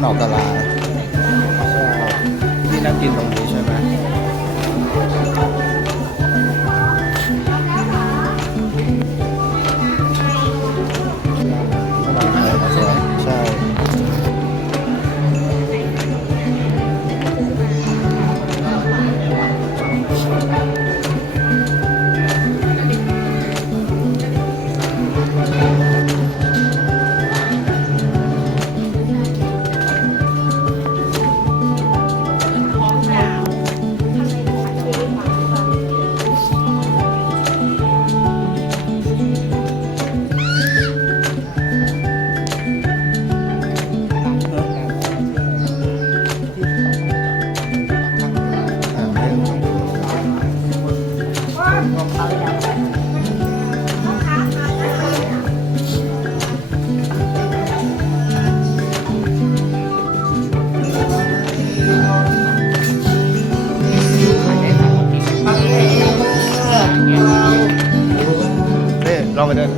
หนอกกะลาที่นั่งกินตรงนี้ใช่ไหมใช่ ลองไปเดิน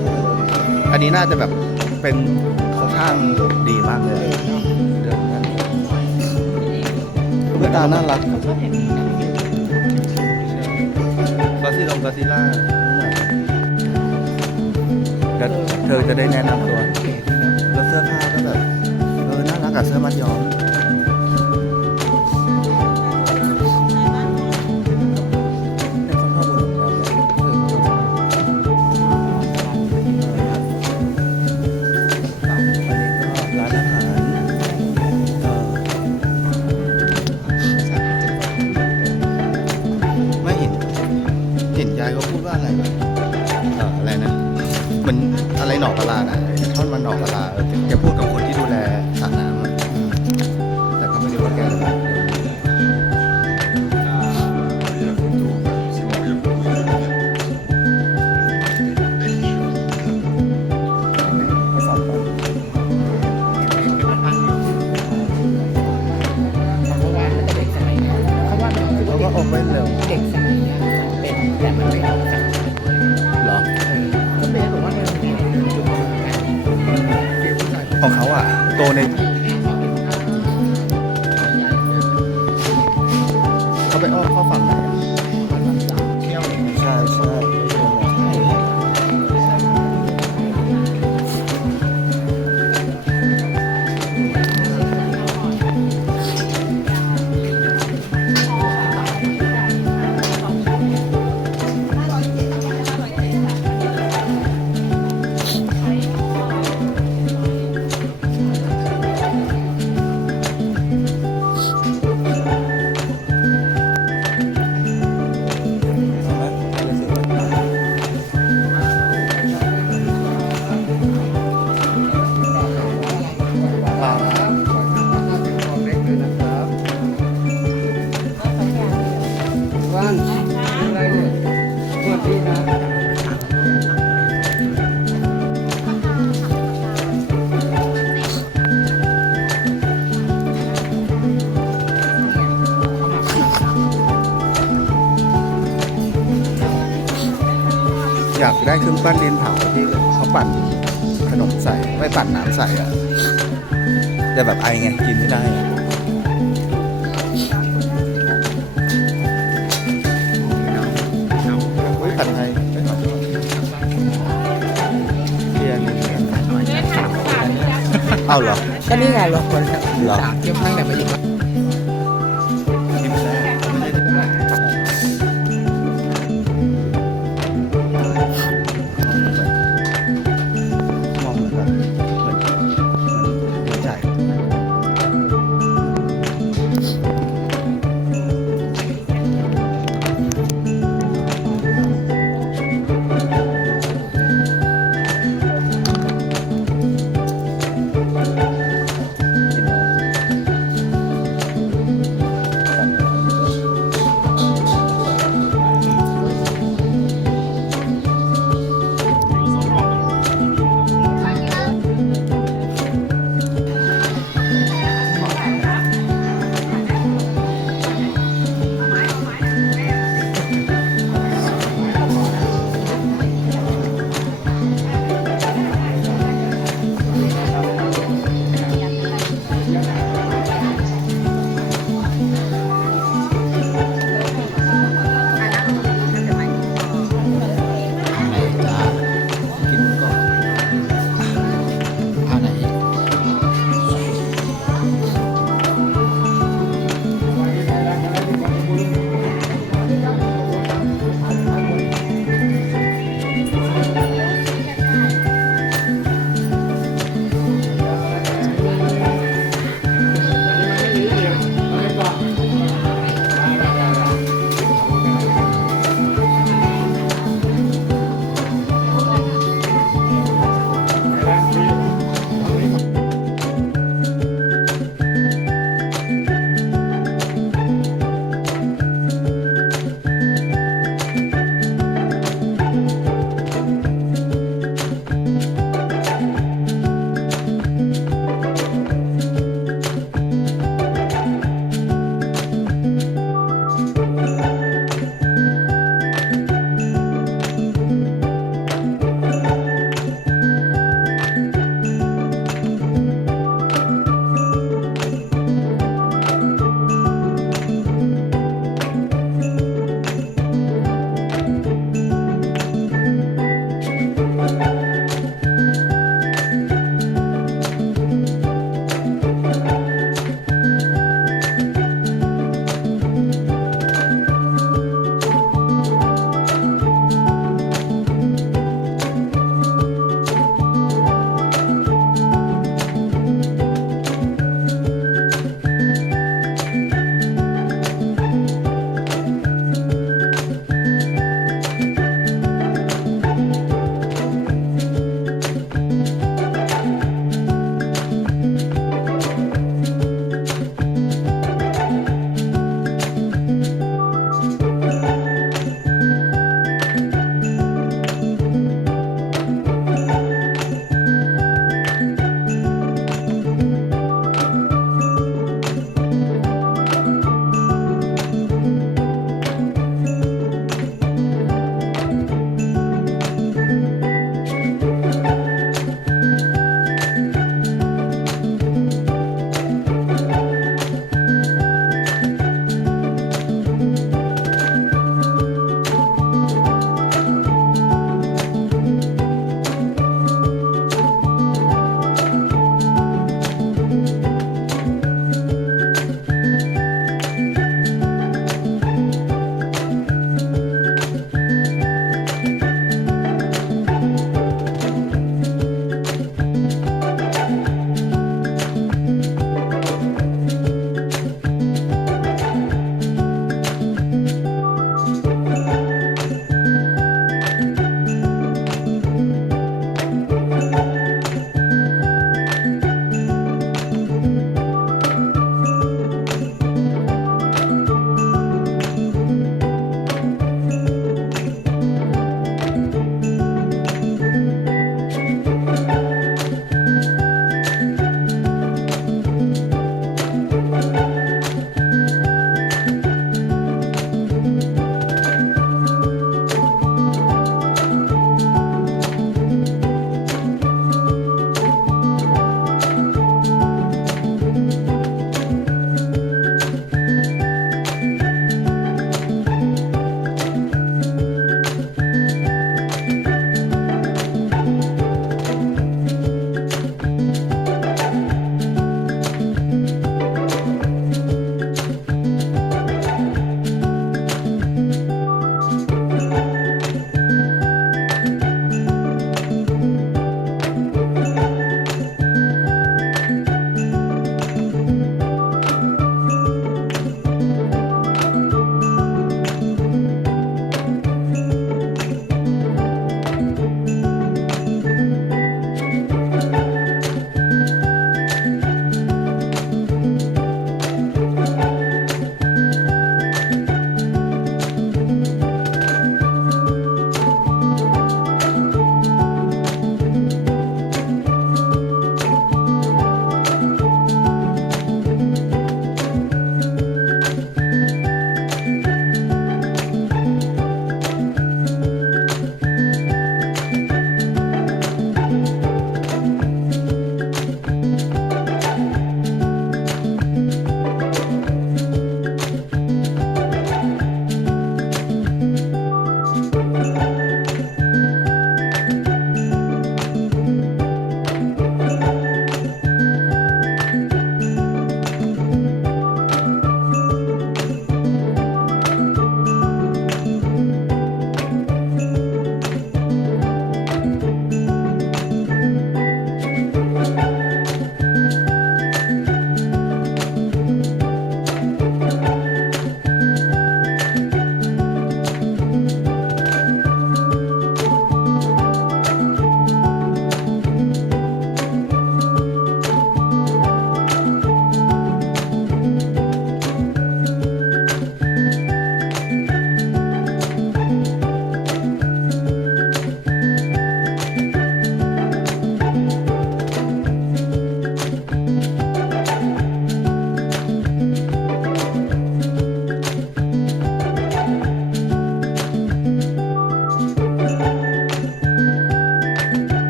อันนี้น่าจะแบบเป็นเขาทางดีมากเลยเดินกันตุ๊กตาน่ารักกอซิล่าแล้วเธอจะได้แนะนำตัวแล้วเสื้อผ้าก็แบบน่ารักกับเสื้อมัดย้อมอะไรนะมันอะไรหนอกกะลานะท่อนมันหนอกกะลาแกพูดกับคนที่ดูแลสระน้ำแต่ก็ไม่รู้ว่าแกอะไรเขาก็ออกไปเร็วเด็กสมัยนี้เป็นแต่มันไม่ออกจากหรอก็เป็นผมว่าของเขาอ่ะโตในเขาไปอ้อมเข้าฝั่งไหนใช่ใช่อยากได้เครื่องปั้นดินเผาที่เขาปั่นขนมใส่ไม่ปั่นน้ำใส่อะแต่แบบไอไงกินไม่ได้ผัดไทยเรียนเอาเหรอก็นี่ไงรถคน3เที่ยวข้างไหนมาอยู่